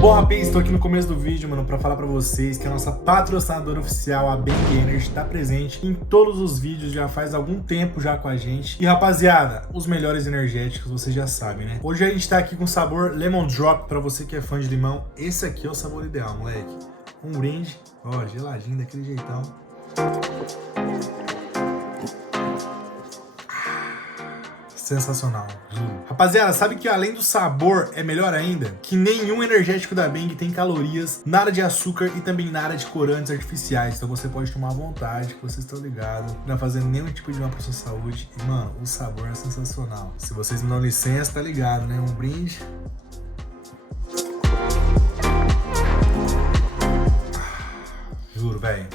Bom, rapaz, estou aqui no começo do vídeo, mano, pra falar pra vocês que a nossa patrocinadora oficial, a Bang Energy, tá presente em todos os vídeos, já faz algum tempo já com a gente. E, rapaziada, os melhores energéticos, vocês já sabem, né? Hoje a gente tá aqui com o sabor Lemon Drop, pra você que é fã de limão. Esse aqui é o sabor ideal, moleque. Um brinde, ó, geladinho, daquele jeitão. Sensacional, juro. Rapaziada, sabe que além do sabor é melhor ainda? Que nenhum energético da Bang tem calorias, nada de açúcar e também nada de corantes artificiais. Então você pode tomar à vontade, que vocês estão ligados. Não vai fazer nenhum tipo de mal pra sua saúde. E, mano, o sabor é sensacional. Se vocês me dão licença, tá ligado, né? Um brinde. Juro, velho.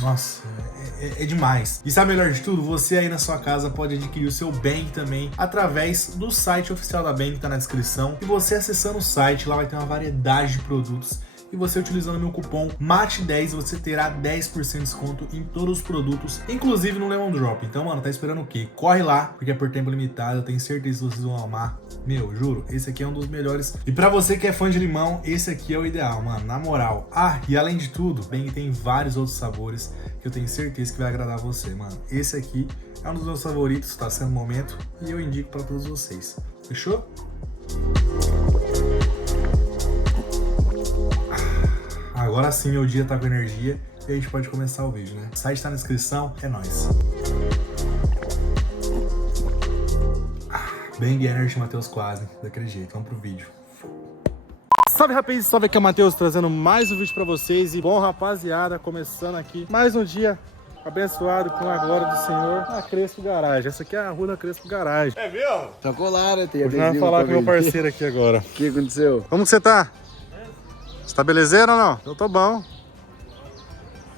Nossa, é demais. E sabe o melhor de tudo? Você aí na sua casa pode adquirir o seu Bang também através do site oficial da Bang, que tá na descrição. E você acessando o site, lá vai ter uma variedade de produtos. E você utilizando o meu cupom MATE10, você terá 10% de desconto em todos os produtos, inclusive no Lemon Drop. Então, mano, tá esperando o quê? Corre lá, porque é por tempo limitado, eu tenho certeza que vocês vão amar. Meu, juro, esse aqui é um dos melhores. E pra você que é fã de limão, esse aqui é o ideal, mano, na moral. Ah, e além de tudo, Bang tem vários outros sabores que eu tenho certeza que vai agradar você, mano. Esse aqui é um dos meus favoritos, tá sendo o momento, e eu indico pra todos vocês. Fechou? Agora sim meu dia tá com energia e a gente pode começar o vídeo, né? O site tá na descrição, é nóis. Bang Energy, Matheus Quase, daquele jeito, vamos pro vídeo. Salve, rapaz, salve, aqui é o Matheus trazendo mais um vídeo pra vocês. E bom, rapaziada, começando aqui mais um dia abençoado com a glória do Senhor na Crespo Garage. Essa aqui é a rua da Crespo Garage. É mesmo? Tá colado, tem Hoje nós vamos falar com meu parceiro aqui agora. O que aconteceu? Como que você tá? Você tá belezeiro ou não? Eu tô bom.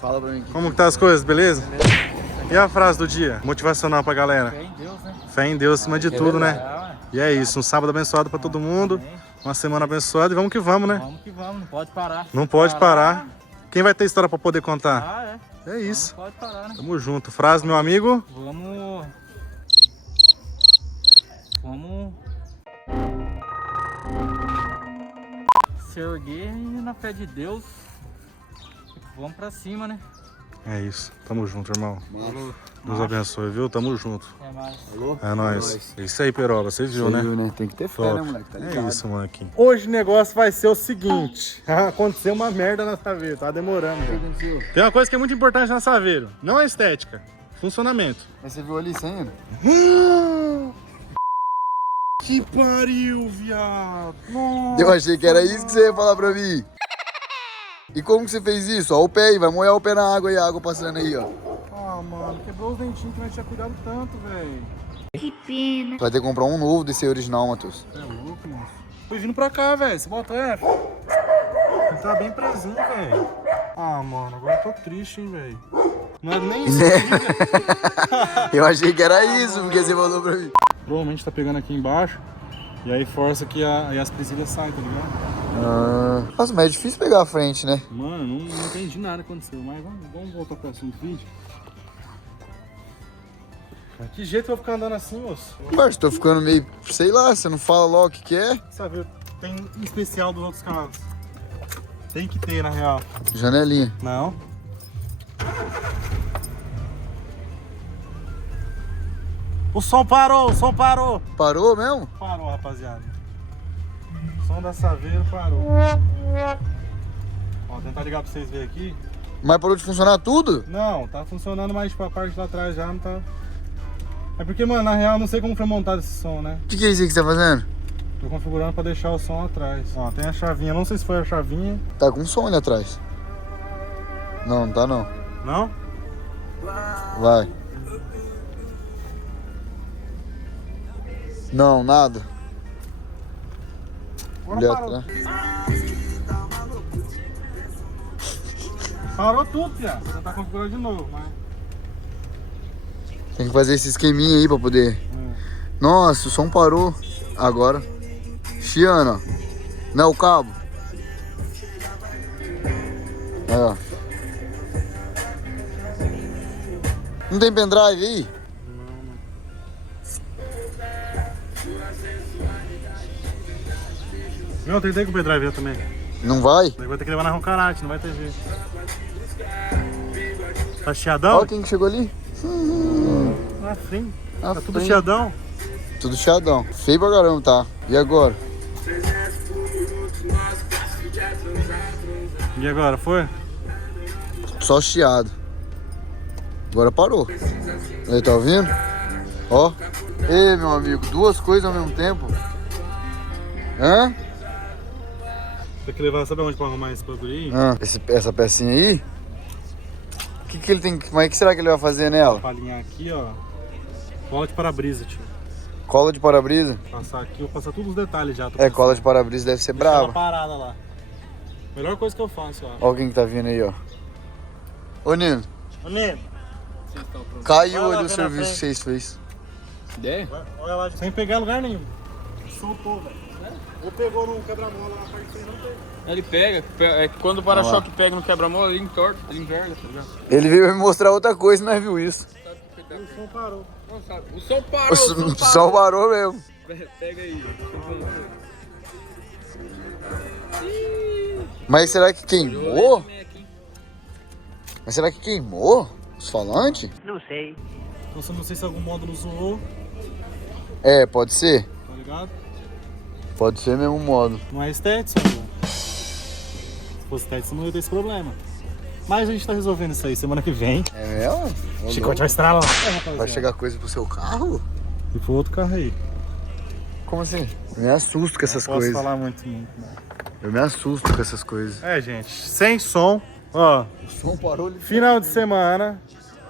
Fala pra mim. Como que tá as coisas, beleza? E a frase do dia? Motivacional pra galera. Fé em Deus, né? Fé em Deus acima de tudo, né? E é isso, um sábado abençoado pra todo mundo. Uma semana abençoada e vamos que vamos, né? Vamos que vamos, não pode parar. Não pode parar. Quem vai ter história pra poder contar? Ah, é? É isso. Não pode parar, né? Tamo junto. Frase, meu amigo. Vamos se erguer na fé de Deus. Vamos pra cima, né? É isso. Tamo junto, irmão. Mano. Deus abençoe, viu? Tamo junto. É mais. Alô? É nóis. É isso aí, Peroba. Você viu, né? Tem que ter fé, Top. né, moleque? Tá ligado? É isso, molequinho. Hoje o negócio vai ser o seguinte. Aconteceu uma merda na Saveiro. Tá demorando O que já. aconteceu? Tem uma coisa que é muito importante na Saveiro. Não é estética. Funcionamento. Mas você viu ali saindo? Que pariu, viado. Nossa. Eu achei que era isso que você ia falar pra mim. E como que você fez isso? Ó, o pé aí, vai molhar o pé na água e a água passando aí, ó. Ah, mano, quebrou os dentinhos que nós tinha cuidado tanto, velho. Você vai ter que comprar um novo desse original, Matheus. É louco, mano. Fui vindo pra cá, velho. Você bota F. Ele tá bem presinho, velho. Ah, mano, agora eu tô triste, hein, velho. Não é nem isso. Eu achei que era isso, porque você falou pra mim. Provavelmente tá pegando aqui embaixo. E aí força que aí as presilhas saem, tá ligado? Nossa, mas é difícil pegar a frente, né? Mano, não entendi nada que aconteceu. Mas vamos voltar pro assunto do vídeo. Mas que jeito eu vou ficar andando assim, moço? Mas tô ficando meio, sei lá, você não fala logo o que é? Sabe, tem um especial dos outros carros. Tem que ter, na real. Janelinha. Não. O som parou, o som parou. Parou mesmo? Parou, rapaziada. O som da Saveiro parou. Ó, vou tentar ligar pra vocês verem aqui. Mas parou de funcionar tudo? Não, tá funcionando, mas tipo, a parte lá atrás já não tá... É porque, mano, na real, eu não sei como foi montado esse som, né? O que é isso aí que você tá fazendo? Tô configurando pra deixar o som atrás. Ó, tem a chavinha, não sei se foi a chavinha. Tá com som ali atrás. Não, não tá não. Não? Vai. Não, nada. Agora Ali parou. atrás. Parou tudo, Pia. Você tá configurando de novo, mas... Tem que fazer esse esqueminha aí pra poder... Nossa, o som parou. Agora. Chiana. Não é o cabo? ó. Não tem pendrive aí? Não, tentei com o pendrive também. Não vai? Vai ter que levar na Roncarate, não vai ter jeito. Tá chiadão? Olha quem que chegou ali. Na frente. Na Tá tudo frente. chiadão. Tudo chiadão. Feio pra caramba, tá? E agora? E agora, foi? Só chiado. Agora parou. Aí, tá ouvindo? Ó. Ei, meu amigo, duas coisas ao mesmo tempo. Hã? Tem que levar, sabe onde pra arrumar esse bagulho aí? Essa pecinha aí? O que ele tem? Como é que será que ele vai fazer nela? Pra alinhar aqui, ó. Cola de para-brisa, tio. Cola de para-brisa? Passar aqui, eu vou passar todos os detalhes já. É, cola de para-brisa deve ser Deixa ela brava. parada lá. Melhor coisa que eu faço, ó. Olha quem que tá vindo aí, ó. Ô, Nino, Ô, Nino. caiu Vai lá, ali o vai na serviço frente. que vocês fez. Ideia? Olha lá, sem pegar lugar nenhum. Soltou, velho. Ou pegou no quebra-mola na parte que vocês não tem. Ele pega, é que quando o para-choque pega no quebra-mola, ele entorta, ele inverna, tá ligado? Ele veio me mostrar outra coisa e nós viu isso. O som parou. Não sabe. O som parou, O sol parou mesmo. Pega aí. Mas será que queimou? Mas será que queimou os falantes? Então, eu não sei se algum módulo zoou, É, pode ser. tá ligado? Pode ser mesmo modo. Não é Stetson, pô. Se fosse Stetson, não ia ter esse problema. Mas a gente tá resolvendo isso aí semana que vem. É mesmo? O chicote vai estralar. Vai chegar coisa pro seu carro? E pro outro carro aí. Como assim? Eu me assusto com essas Não posso coisas. falar muito, não. Eu me assusto com essas coisas. É, gente, sem som. Ó, O som parou ali. final de semana,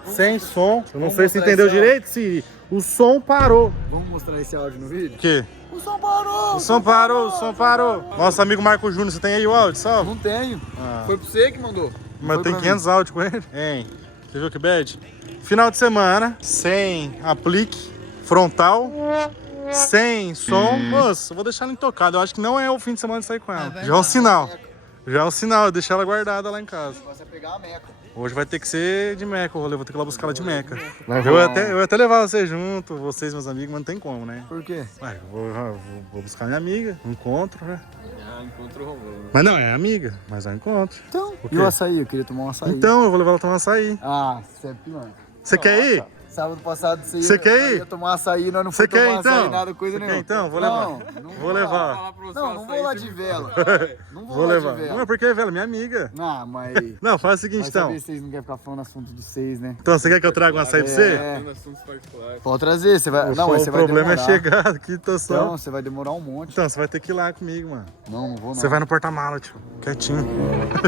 sem som. Eu não Vamos sei se mostrar entendeu esse áudio. direito, se o som parou. Vamos mostrar esse áudio no vídeo? O quê? O som parou! O som parou, o som parou. Nosso amigo Marco Júnior, você tem aí o áudio, salve? Não tenho. Ah. Foi pra você que mandou. Mas Foi tem pra 500 áudios com ele. Hein? Você viu que bad? Final de semana, sem aplique frontal, sem som. Moça, eu vou deixar ela intocada. Eu acho que não é o fim de semana de sair com ela. Já é um sinal. Já é um sinal, eu deixei ela guardada lá em casa. Você pegar a meca. Hoje vai ter que ser de meca o rolê, vou ter que ir lá buscar ela de meca. Vai Eu rolar ia até levar vocês junto, vocês, meus amigos, mas não tem como, né? Por quê? Ué, vou buscar minha amiga, um encontro, né? Já encontrou o robô. Mas não, é amiga, mas é um encontro. Então, O e quê? o açaí? Eu queria tomar um açaí. Então, eu vou levar ela a tomar açaí. Ah, você é pilantra. Você quer ir? Sábado passado Você quer ir? ia tomar açaí, nós não Você fomos quer tomar então? açaí, nada, coisa Você nenhuma. quer então? Vou Não, levar. não Vou levar. Não vou lá de vela. Não Vou lá levar. de Não, é vela. porque, velho, minha amiga. Não, mas... Não, faz o seguinte, Mas então. saber se vocês não querem ficar falando assunto dos seis, né? Então, você quer que eu traga um açaí pra você? É, Assuntos particulares. pode trazer, você vai... Não, mas você O vai problema é demorar. chegar aqui, tô só. Então, você vai demorar um monte. Então, você vai ter que ir lá comigo, mano. Não vou não. Você vai no porta-mala, tio. Quietinho.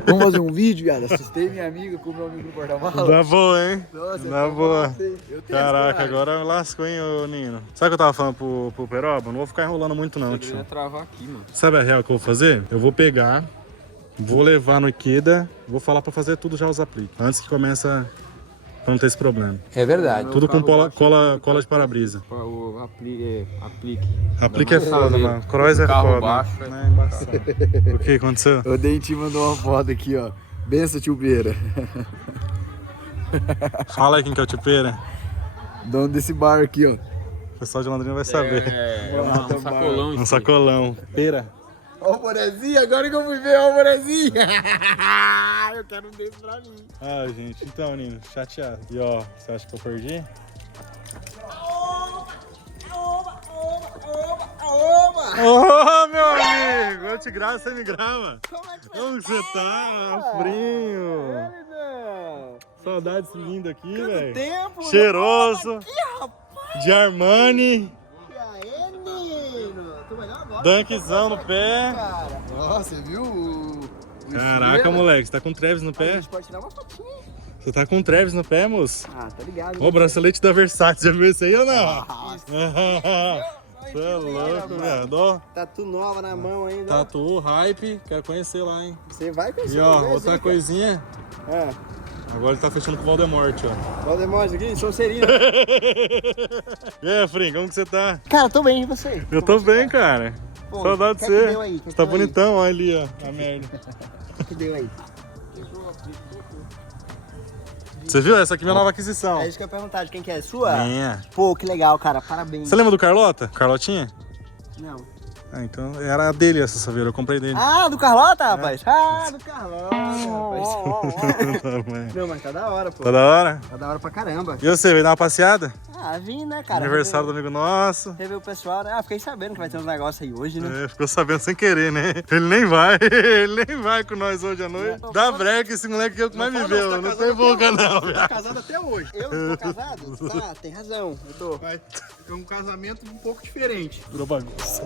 Vamos fazer um vídeo, viado? Assustei minha amiga com o meu amigo no porta-malas. Dá boa, hein? Nossa, Dá boa. Eu tenho Caraca, coragem. agora lascou, hein, ô Nino. Sabe o que eu tava falando pro Peroba? Não vou ficar enrolando muito, não, Eu tio. queria travar aqui, mano. Sabe a real que eu vou fazer? Eu vou pegar, vou levar no Ikeda, vou falar pra fazer tudo já os apliques. Antes que começa pra não ter esse problema. É verdade. Tudo com cola de para-brisa. O aplique. Aplique é foda, mano. Cross é Carro foda. baixo, É embaçado. O que aconteceu? O Dentinho mandou uma foto aqui, ó. Benção, tio Beira. Fala aí quem que é o Tipeira. Dono desse bar aqui, ó. O pessoal de Londrina vai saber. Um sacolão. Um sacolão. Pera. Ó o bonezinho, agora que eu fui ver, ó o bonezinho. Eu quero um desse pra mim. Ah, gente, então, Nino, chateado. E ó, você acha que eu perdi? Ô, meu amigo! Eu te gravo, você me grava. Como que você tá? Frio. Saudade desse lindo aqui, velho. Tempo, Cheiroso. De Armani. E aí, menino? Tu melhor agora? Dunkzão no pé. Cara. Nossa, você viu o Caraca, estrela? moleque, você tá com Travis no A pé? gente pode tirar uma fotinha. Você tá com Travis no pé, moço? Ah, tá ligado. Ó, o bracelete da Versace, já viu esse aí ou não? Ah, Você é louco, viado. Ó, tatu nova na mão ainda. tatu, hype, quero conhecer lá, hein? Você vai conhecer. E ó, outra coisinha. É. Agora ele tá fechando com o Voldemort, ó. Valdemorte aqui, Sonserina. E aí, Frim, como que você tá? Cara, tô bem, e você? Eu tô bem, cara. Pô, Saudade de quer que você. deu aí? Quer Você que tá deu aí? bonitão, olha ali, ó. A merda. O que deu aí? Você viu? Essa aqui é minha nova aquisição. É isso que eu ia perguntar, de quem que é? Sua? Minha. Pô, que legal, cara. Parabéns. Você lembra do Carlota? Carlotinha? Não. Ah, então era dele essa saveira, eu comprei dele. Ah, do Carlota, rapaz? Ah, do Carlota, rapaz. Não, mas tá da hora, pô. Tá da hora? Tá da hora pra caramba. E você, veio dar uma passeada? Ah, vim, né, cara? Aniversário do amigo nosso. Rever o pessoal, né? Ah, fiquei sabendo que vai ter uns negócios aí hoje, né? É, ficou sabendo sem querer, né? Ele nem vai, ele nem vai com nós hoje à noite. Dá breca, esse moleque que é o que mais viveu, não tem boca não, Você tá casado até hoje. Eu tô casado? Tá, tem razão. Eu tô. É um casamento um pouco diferente. Virou bagunça.